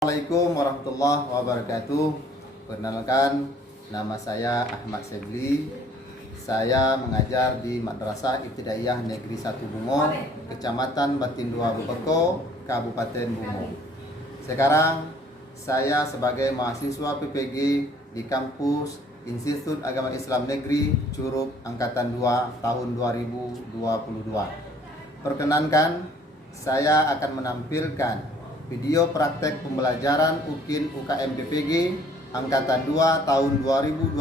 Assalamualaikum warahmatullahi wabarakatuh. Perkenalkan, nama saya Ahmad Sebli. Saya mengajar di Madrasah Ibtidaiyah Negeri 1 Bungo, Kecamatan Batin 2 Bebeko, Kabupaten Bungo. Sekarang saya sebagai mahasiswa PPG di kampus Institut Agama Islam Negeri Curup Angkatan 2 tahun 2022. Perkenankan, saya akan menampilkan video praktek pembelajaran UKIN UKM PPG Angkatan 2 tahun 2022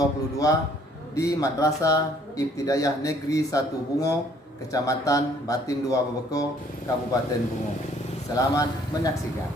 di Madrasah Ibtidaiyah Negeri 1 Bungo, Kecamatan Batin 2 Bebeko, Kabupaten Bungo. Selamat menyaksikan.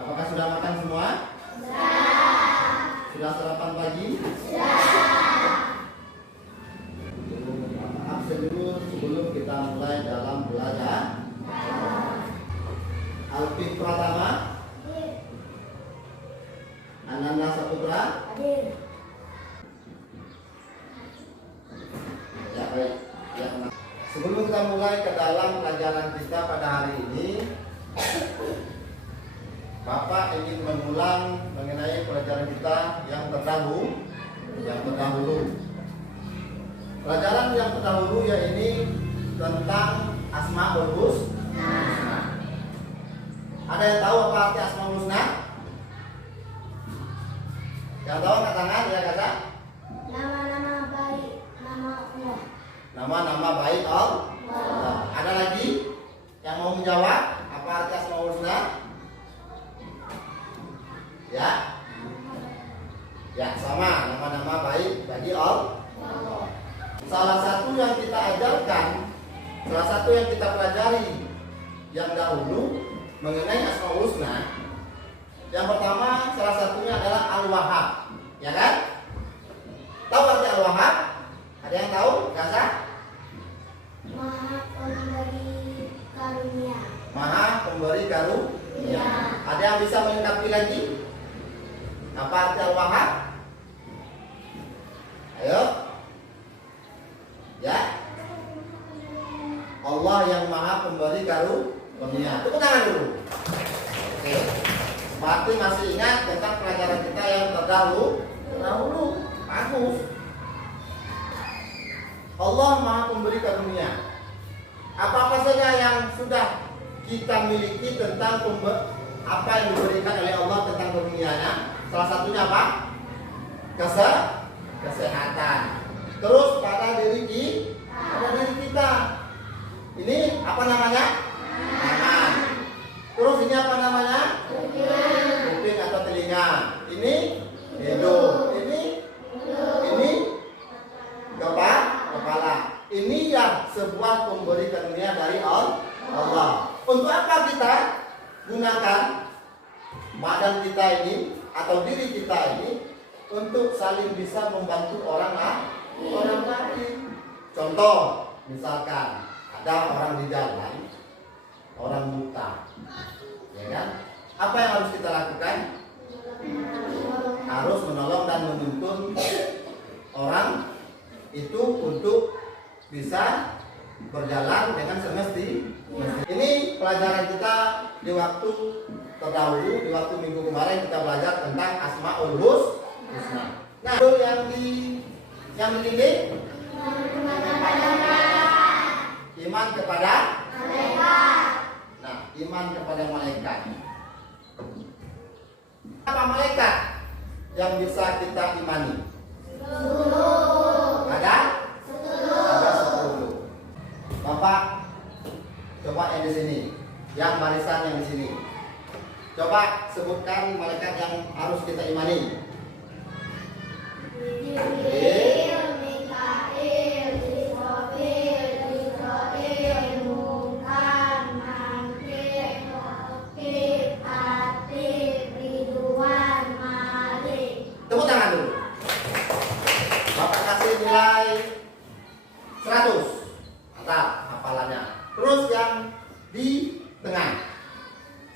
Apakah sudah makan semua? Sudah sarapan pagi? Absen dulu sebelum kita mulai dalam belajar. Alfif Pratama, Ananda Saputra. Ya, baik. Ya, sebelum kita mulai ke dalam pelajaran kita pada hari ini, Bapak ingin mengulang mengenai pelajaran kita yang terdahulu. Pelajaran yang terdahulu yaitu tentang Asmaul Husna. Ada yang tahu apa arti Asmaul Husna? Yang tahu angkat tangan, ya kata. Nama-nama baik, nama Allah. Nama-nama baik Allah. Ada lagi yang mau menjawab apa arti Asmaul Husna? Ya, sama, nama-nama baik bagi Allah. Salah satu yang kita ajarkan, salah satu yang kita pelajari yang dahulu mengenai Asmaul Husna, yang pertama salah satunya adalah Al-Wahhab, ya kan? Tahu arti Al-Wahhab? Ada yang tahu? Gaza? Maha pemberi karunia. Maha pemberi karunia. Ada yang bisa melengkapi lagi? Apa arti Al-Wahhab? Ayo. Ya. Allah yang Maha pemberi karunia. Tepuk tangan dulu. Oke. Berarti masih ingat tentang pelajaran kita yang terdahulu? Bagus. Allah Maha pemberi karunia. Apa-apa saja yang sudah kita miliki tentang apa yang diberikan oleh Allah tentang karunia-Nya? Salah satunya apa? Kesehatan. Terus pada diri kita. Ini apa namanya? Tangan. Terus ini apa namanya? Kuping atau telinga. Ini hidung. Ini kepala. Ini ya sebuah pemberi karunia dari Allah. Untuk apa kita gunakan badan kita ini atau diri kita ini? Untuk saling bisa membantu orang lain. Contoh, misalkan ada orang di jalan, orang buta, ya kan? Apa yang harus kita lakukan? harus menolong dan menuntun orang itu untuk bisa berjalan dengan semestinya. Ini pelajaran kita di waktu terdahulu, di waktu minggu kemarin kita belajar tentang Asmaul Husna. Nah, itu yang dididik iman kepada malaikat. Nah, iman kepada malaikat. Apa malaikat yang bisa kita imani? Ada 10. Bapak, coba yang di sini, yang barisan yang di sini. Coba sebutkan malaikat yang harus kita imani. Jibril, Mikail, Israfil, Munkar, Nakir, Raqib, Atid, Ridwan, Malik. Tepuk tangan dulu. Bapak kasih nilai 100. Mantap hafalannya. Terus yang di tengah,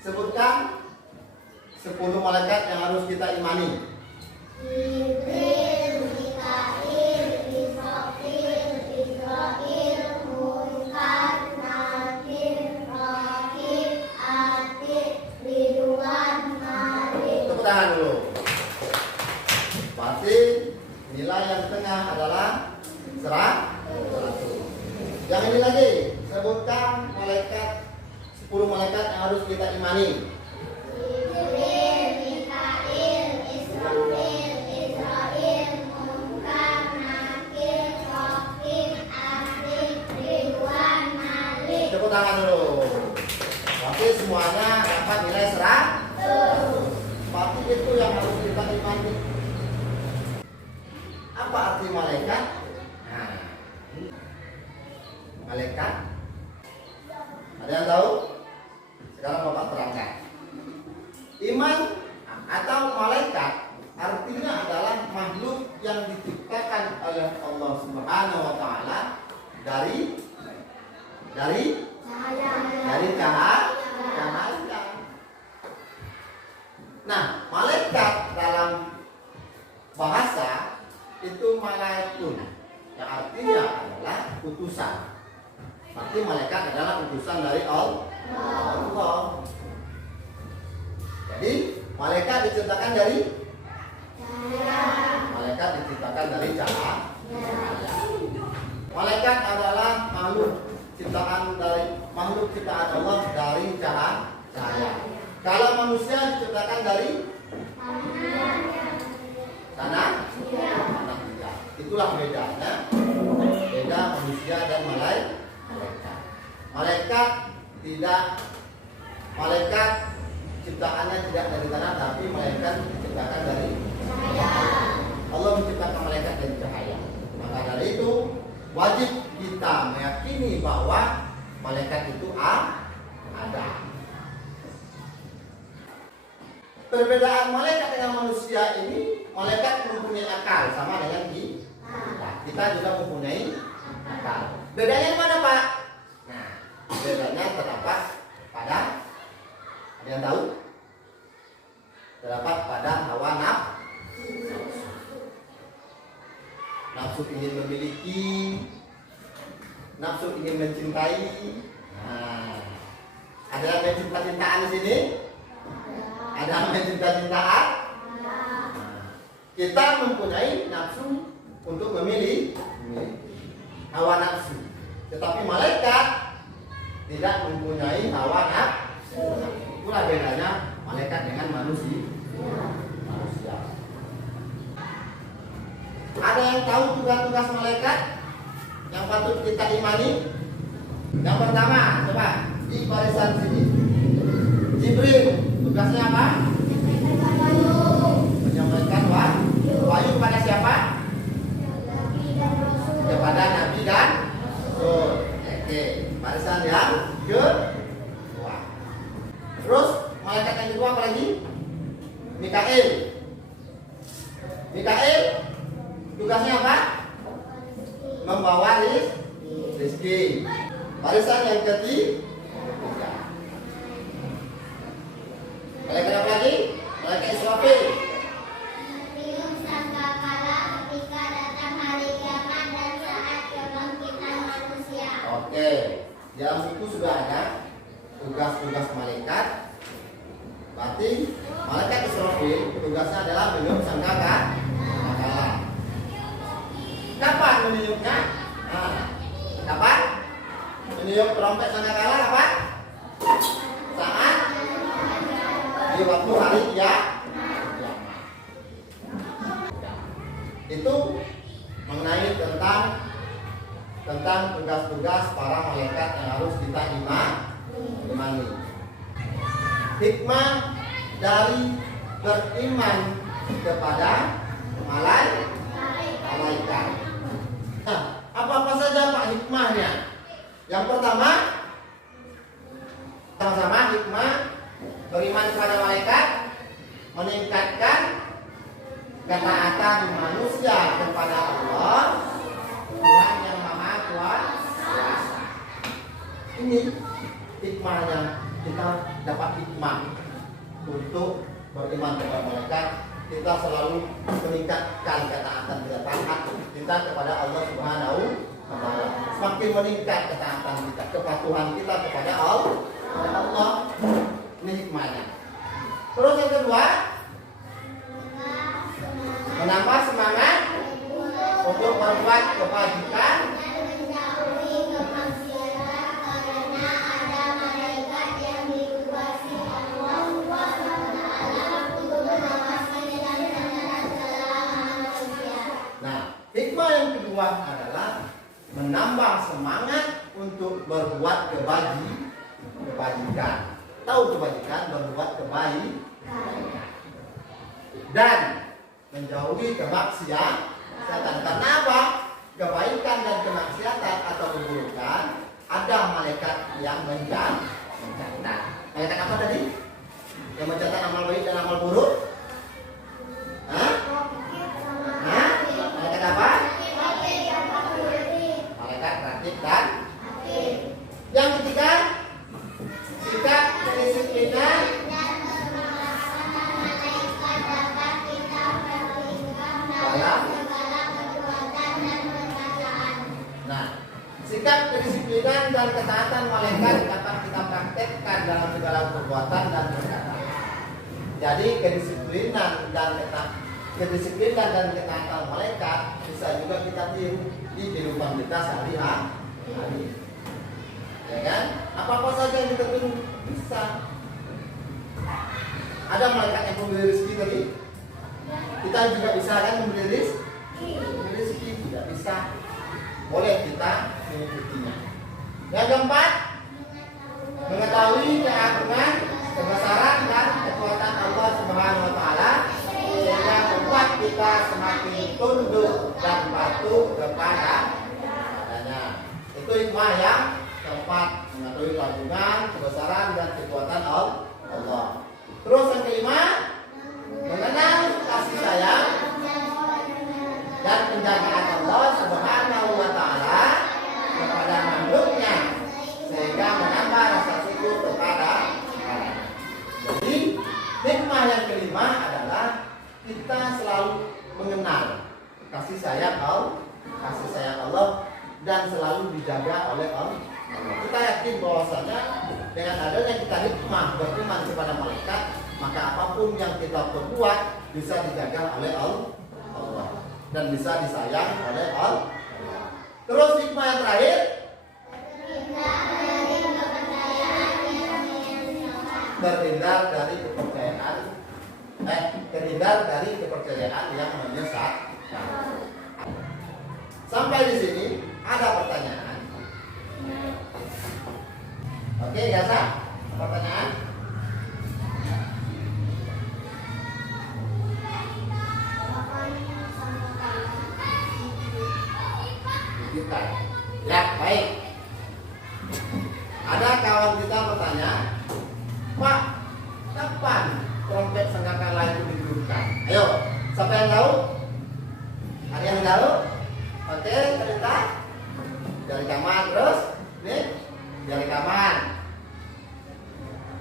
sebutkan 10 malaikat yang harus kita imani. Jibril, Mikail, Israfil, Munkar, Nakir, Raqib, Atid, Ridwan, Malik. Tepuk tangan dulu. Berarti nilai yang tengah adalah 100. Yang ini lagi, sebutkan malaikat 10 malaikat yang harus kita imani. Jibril, Mikail, Israfil, Munkar, Nakir, Raqib, Atid, Ridwan, Malik. Tepuk tangan dulu. Berarti semuanya dapat nilai 100. Berarti itu yang harus kita imani. Apa arti malaikat? Nah, malaikat. Ada yang tahu? Sekarang Bapak terangkan. Iman atau malaikat artinya adalah makhluk yang diciptakan oleh Allah Subhanahu wa taala dari cahaya. Nah, malaikat dalam bahasa itu malaikun, yang artinya adalah utusan. Berarti malaikat adalah utusan dari Allah. Jadi malaikat diciptakan dari cahaya. Malaikat adalah makhluk ciptaan Allah dari cahaya. Kalau manusia diciptakan dari tanah. Itulah bedanya. Beda manusia dan malaikat. Malaikat ciptaannya tidak dari tanah, tapi malaikat diciptakan dari cahaya. Allah menciptakan malaikat dari cahaya. Maka dari itu wajib kita meyakini bahwa malaikat itu ada. Perbedaan malaikat dengan manusia ini, malaikat mempunyai akal sama dengan kita. Kita juga mempunyai akal. Bedanya di mana, Pak? Nah, bedanya terdapat pada, ada yang tahu? Terdapat pada hawa nafsu ingin memiliki, nafsu ingin mencintai. Nah, ada yang cinta-cintaan di sini? Ada yang cinta-cintaan? Kita mempunyai nafsu untuk memilih hawa nafsu. Tetapi malaikat tidak mempunyai hawa nafsu. Itulah bedanya malaikat dengan manusia. Ada yang tahu tugas-tugas malaikat yang patut kita imani? Yang pertama, coba di barisan sini. Jibril, tugasnya apa? Menyampaikan wahyu kepada siapa? Kepada Nabi dan Rasul. Oke, barisan yang kedua. Terus malaikat yang kedua apa lagi? Mikail. Tugasnya apa? Membawa rezeki. Barisan yang ketiga. Malaikat apa lagi? Malaikat Israfil. Di dalam buku sudah ada tugas-tugas malaikat. Berarti malaikat Israfil tugasnya adalah meniup sangkakala. Kapan meniupnya? Kapan? Meniup trompet sangkakala kapan? Saat di waktu hari kiamat. Itu mengenai tentang tugas-tugas para malaikat yang harus kita imani. Hikmah dari beriman kepada malaikat. Nah, apa-apa saja Pak hikmahnya? Yang pertama, sama-sama hikmah beriman kepada malaikat meningkatkan ketaatan manusia kepada Allah, Tuhan yang Maha Kuasa. Ini hikmahnya, kita dapat hikmah untuk beriman kepada malaikat. Kita selalu meningkatkan ketaatan kita kepada Allah Subhanahu wa Ta'ala. Semakin meningkat ketaatan kita, kepatuhan kita kepada Allah. Ini hikmahnya. Terus yang kedua, menambah semangat untuk berbuat kebajikan karena ada malaikat yang ditugaskan Allah untuk mengawasi dan menjaga kesalahan manusia. Nah, hikmah yang kedua adalah menambah semangat untuk berbuat kebajikan. Tahu kebajikan, berbuat kebaikan. Dan menjauhi kemaksiatan. Karena apa? Kebaikan dan kemaksiatan atau keburukan ada malaikat yang mencatat. Malaikat apa tadi? Yang mencatat amal baik dan amal buruk? Malaikat apa? Malaikat ratib dan yang ketiga, sikap kedisiplinan sikap kedisiplinan dan ketaatan malaikat dapat kita praktekkan dalam segala perbuatan dan perkataan. Jadi kedisiplinan dan ketaatan malaikat bisa juga kita tiru di kehidupan kita sehari-hari. Ya kan? Apa-apa saja yang kita tiru bisa. Ada malaikat yang memberi rezeki tadi. Kita juga bisa kan memberi rezeki tidak bisa. Boleh kita mengikutinya. Yang keempat, mengetahui keagungan, kebesaran dan kekuatan Allah Subhanahu wa Ta'ala sehingga membuat kita semakin tunduk dan patuh kepadanya. Itu hikmah yang keempat, mengetahui keagungan, kebesaran dan kekuatan Allah. Terus yang kelima, mengenal kasih sayang dan penjagaan Allah Subhanahu wa Ta'ala kepada makhluknya sehingga menambah rasa syukur kepada Allah. Jadi hikmah yang kelima adalah kita selalu mengenal kasih sayang Allah dan selalu dijaga oleh Allah. Kita yakin bahwasanya dengan adanya kita hikmah beriman kepada malaikat, maka apapun yang kita perbuat bisa dijaga oleh Allah dan bisa disayang oleh Allah. Terus hikmah yang terakhir, terhindar dari kepercayaan yang menyesatkan. Sampai di sini ada pertanyaan. Oke, biasa pertanyaan. Ya, baik. Ada kawan kita bertanya, Pak, kapan trompet sangkakala itu didudukkan? Ayo, siapa yang tahu? Ada yang tahu? Oke, cerita. Dari kaman terus, nih, dari kaman,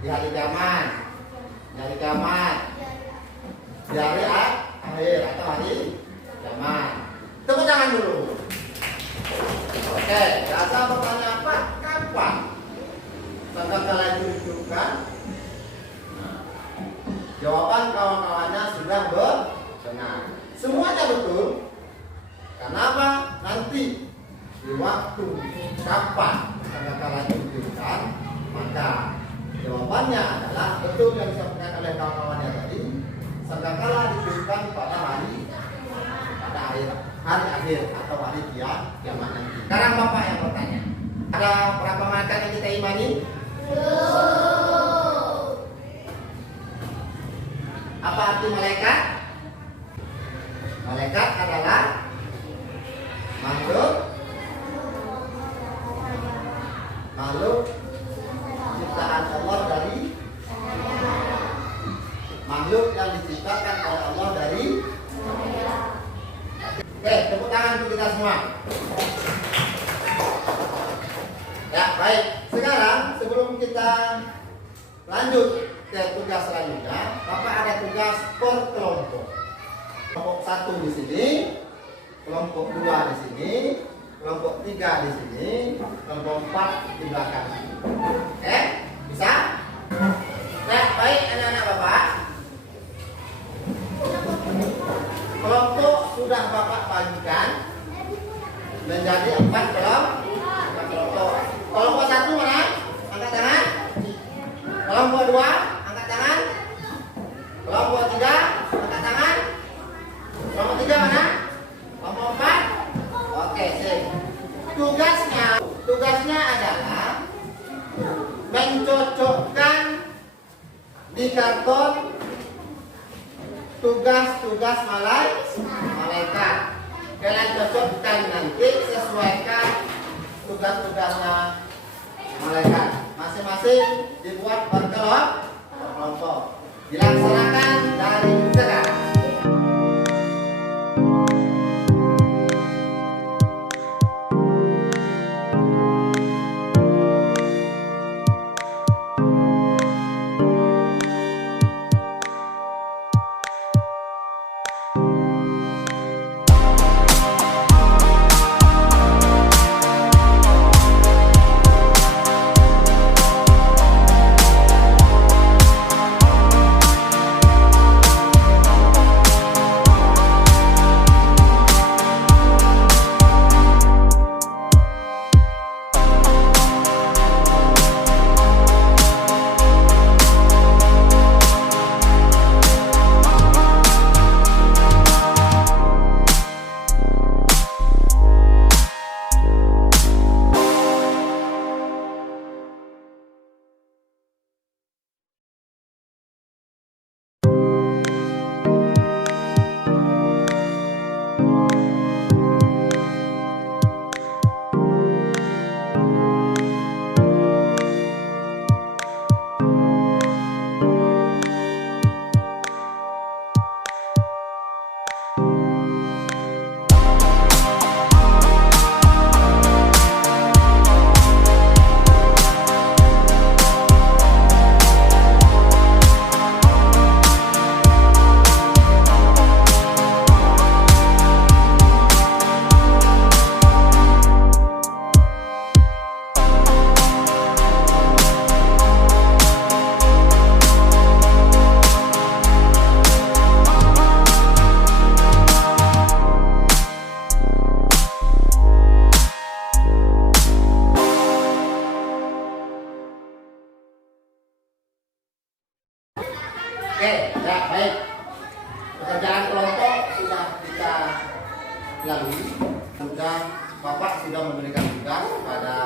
di hari kaman, dari kaman, dari akhir atau hari kaman. Tepuk tangan dulu. Oke, Gaza bertanya apa? Kapan Nah, semuanya betul. Kenapa? Nanti di waktu kapan sangkakala ditentukan, maka jawabannya adalah betul yang disampaikan oleh kawan-kawannya tadi. Sangkakala ditentukan pada hari akhir atau hari kiamat nanti. Sekarang Bapak yang bertanya, ada berapa malaikat yang kita imani? Apa arti malaikat? Malaikat adalah makhluk ciptaan Allah dari makhluk yang diciptakan oleh Allah dari. Oke, tepuk tangan untuk kita semua. Ya, baik. Sekarang sebelum kita lanjut ke tugas selanjutnya, Bapak ada tugas per kelompok. Kelompok 1 di sini, kelompok 2 di sini, kelompok 3 di sini, kelompok 4 di belakang. Oke, bisa? Ya, baik anak-anak Bapak. Kelompok sudah Bapak bagikan menjadi 4 kelompok. Kelompok 1 mana? Angkat tangan. Kelompok 2 angkat tangan. Kelompok 3 angkat tangan. Kelompok 3 mana? Kelompok 4. Oke, sip. Tugasnya adalah mencocokkan di karton tugas-tugas malaikat. Kalian cocokkan nanti, sesuaikan tugas-tugasnya malaikat. Masing-masing dibuat per kelompok. Dilaksanakan dari sekarang. Oke, ya baik. Pekerjaan kelompok sudah kita lalui. Sudah Bapak sudah memberikan tugas pada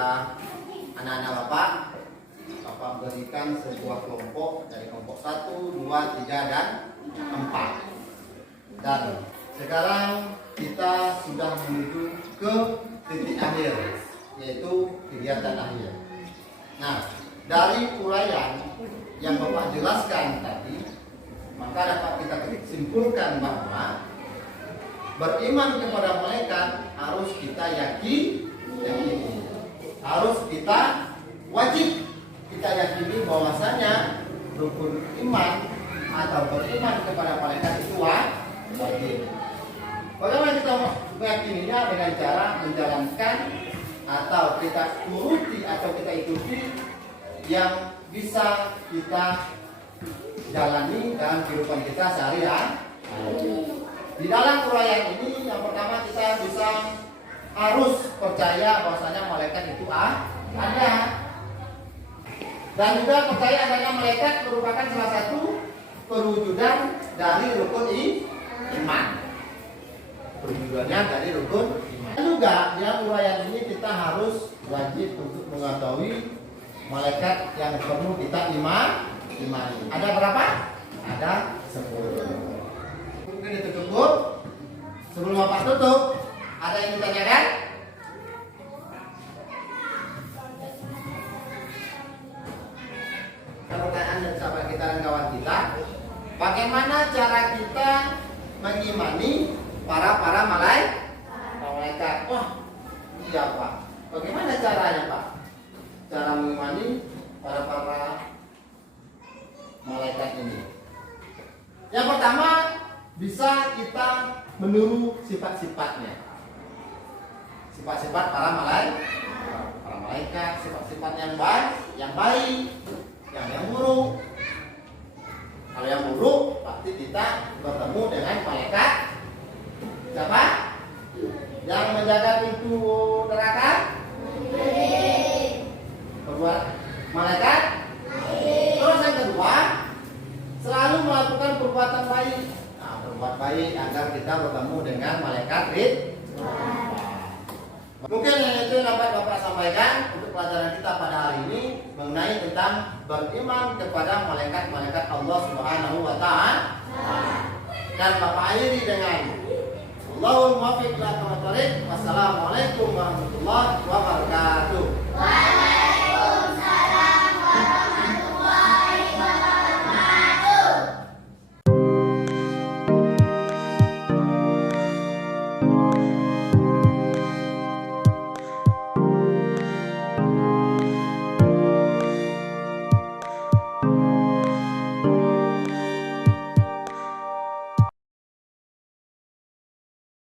anak-anak Bapak. Bapak berikan sebuah kelompok dari kelompok 1, 2, 3, dan 4. Dan sekarang kita sudah menuju ke titik akhir, yaitu kegiatan akhir. Nah, dari uraian yang Bapak jelaskan tadi, maka dapat kita simpulkan bahwa beriman kepada malaikat harus kita yakini, harus kita wajib kita yakini bahwasanya rukun iman atau beriman kepada malaikat itu wajib. Bagaimana kita meyakininya? Dengan cara menjalankan atau kita turuti atau kita ikuti yang bisa kita jalani dalam kehidupan kita sehari-hari. Di dalam uraian ini yang pertama kita bisa harus percaya bahwasanya malaikat itu ada. Dan juga percaya adanya malaikat merupakan salah satu perwujudan dari rukun iman. Perwujudannya dari rukun iman. Dan juga di dalam uraian ini kita harus wajib untuk mengetahui malaikat yang perlu kita imani. Ada berapa? Ada 10. Mungkin itu cukup. Sebelum Bapak tutup, ada yang ditanyakan? Pertanyaan dari sahabat kita dan kawan kita, bagaimana cara kita mengimani para malaikat? Wah, iya Pak. Bagaimana caranya Pak? Cara mengimani para malaikat ini. Yang pertama, bisa kita meniru sifat-sifatnya. Sifat-sifat para malaikat, sifat-sifat yang baik, yang buruk. Kalau yang buruk, pasti kita bertemu dengan malaikat siapa? Yang menjaga pintu neraka? Berbuat malaikat? Terus yang kedua, selalu melakukan perbuatan baik. Nah, berbuat baik agar kita bertemu dengan malaikat Ridwan. Mungkin itu dapat Bapak sampaikan untuk pelajaran kita pada hari ini mengenai tentang beriman kepada malaikat-malaikat Allah Subhanahu wa Ta'ala. Dan Bapak akhiri dengan Allahumma muwaffiq ila aqwamit thoriq. Wassalamualaikum warahmatullahi wabarakatuh.